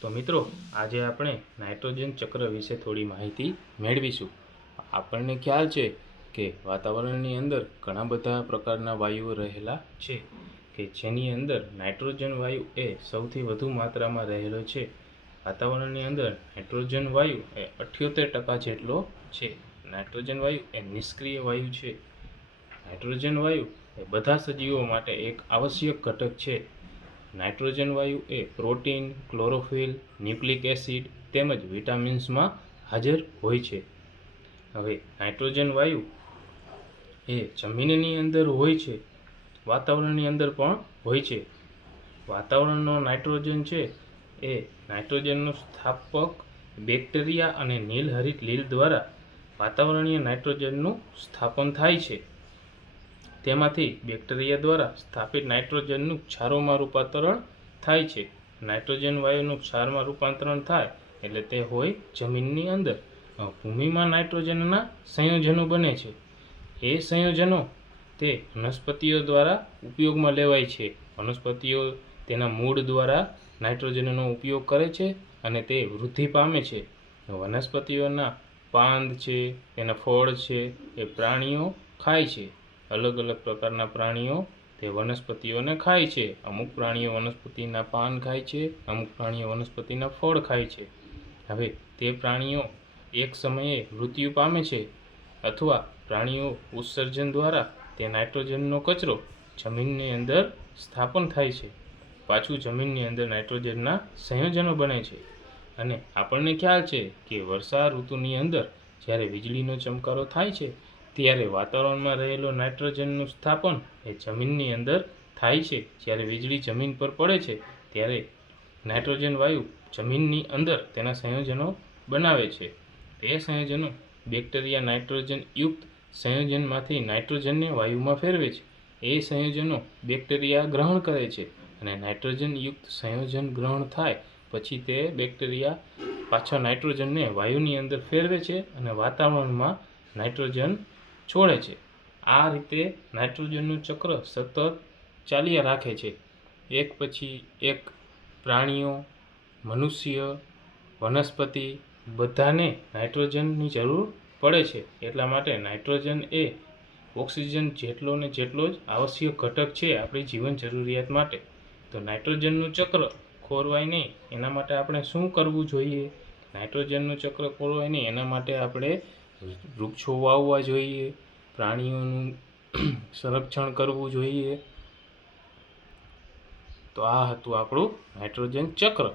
તો મિત્રો, આજે આપણે નાઇટ્રોજન ચક્ર વિશે થોડી માહિતી મેળવીશું. આપણને ખ્યાલ છે કે વાતાવરણની અંદર ઘણા બધા પ્રકારના વાયુઓ રહેલા છે કે જેની અંદર નાઇટ્રોજન વાયુ એ સૌથી વધુ માત્રામાં રહેલો છે. વાતાવરણની અંદર નાઇટ્રોજન વાયુ એ 78% જેટલો છે. નાઇટ્રોજન વાયુ એ નિષ્ક્રિય વાયુ છે. નાઇટ્રોજન વાયુ એ બધા સજીવો માટે એક આવશ્યક ઘટક છે. નાઇટ્રોજન વાયુ એ પ્રોટીન, ક્લોરોફિલ, ન્યુક્લિક એસિડ તેમજ વિટામિન્સમાં હાજર હોય છે. હવે નાઇટ્રોજન વાયુ એ જમીનની અંદર હોય છે, વાતાવરણની અંદર પણ હોય છે. વાતાવરણનો નાઇટ્રોજન છે એ નાઇટ્રોજનનું સ્થાપક બેક્ટેરિયા અને નીલહરિત લીલ દ્વારા વાતાવરણીય નાઇટ્રોજનનું સ્થાપન થાય છે. તેમાંથી બેક્ટેરિયા દ્વારા સ્થાપિત નાઇટ્રોજનનું ક્ષારોમાં રૂપાંતરણ થાય છે. નાઇટ્રોજન વાયુનું ક્ષારમાં રૂપાંતરણ થાય એટલે તે હોય જમીનની અંદર. ભૂમિમાં નાઇટ્રોજનના સંયોજનો બને છે. એ સંયોજનો તે વનસ્પતિઓ દ્વારા ઉપયોગમાં લેવાય છે. વનસ્પતિઓ તેના મૂળ દ્વારા નાઇટ્રોજનનો ઉપયોગ કરે છે અને તે વૃદ્ધિ પામે છે. વનસ્પતિઓના પાંદ છે, તેના ફળ છે, એ પ્રાણીઓ ખાય છે. અલગ અલગ પ્રકારના પ્રાણીઓ તે વનસ્પતિઓને ખાય છે. અમુક પ્રાણીઓ વનસ્પતિના પાન ખાય છે, અમુક પ્રાણીઓ વનસ્પતિના ફળ ખાય છે. હવે તે પ્રાણીઓ એક સમયે મૃત્યુ પામે છે અથવા પ્રાણીઓ ઉત્સર્જન દ્વારા તે નાઇટ્રોજનનો કચરો જમીનની અંદર સ્થાપન થાય છે. પાછું જમીનની અંદર નાઇટ્રોજનના સંયોજનો બને છે. અને આપણને ખ્યાલ છે કે વર્ષા ઋતુની અંદર જ્યારે વીજળીનો ચમકારો થાય છે ત્યારે વાતાવરણમાં રહેલો નાઇટ્રોજનનું સ્થાપન એ જમીનની અંદર થાય છે. જ્યારે વીજળી જમીન પર પડે છે ત્યારે નાઇટ્રોજન વાયુ જમીનની અંદર તેના સંયોજનો બનાવે છે. તે સંયોજનો બેક્ટેરિયા નાઇટ્રોજન યુક્ત સંયોજનમાંથી નાઇટ્રોજનને વાયુમાં ફેરવે છે. એ સંયોજનો બેક્ટેરિયા ગ્રહણ કરે છે અને નાઇટ્રોજન યુક્ત સંયોજન ગ્રહણ થાય પછી તે બેક્ટેરિયા પાછા નાઇટ્રોજનને વાયુની અંદર ફેરવે છે અને વાતાવરણમાં નાઇટ્રોજન છોડે છે. આ રીતે નાઇટ્રોજનનું ચક્ર સતત ચાલ્યા રાખે છે. એક પછી એક પ્રાણીઓ, મનુષ્ય, વનસ્પતિ બધાને નાઇટ્રોજનની જરૂર પડે છે. એટલા માટે નાઇટ્રોજન એ ઓક્સિજન જેટલો ને જેટલો જ આવશ્યક ઘટક છે આપણી જીવન જરૂરિયાત માટે. તો નાઇટ્રોજનનું ચક્ર ખોરવાય નહીં એના માટે આપણે શું કરવું જોઈએ? નાઇટ્રોજનનું ચક્ર ખોરવાય નહીં એના માટે આપણે વૃક્ષો વાવવા જોઈએ, પ્રાણીઓનું સંરક્ષણ કરવું જોઈએ. તો આ હતું આપણું નાઇટ્રોજન ચક્ર.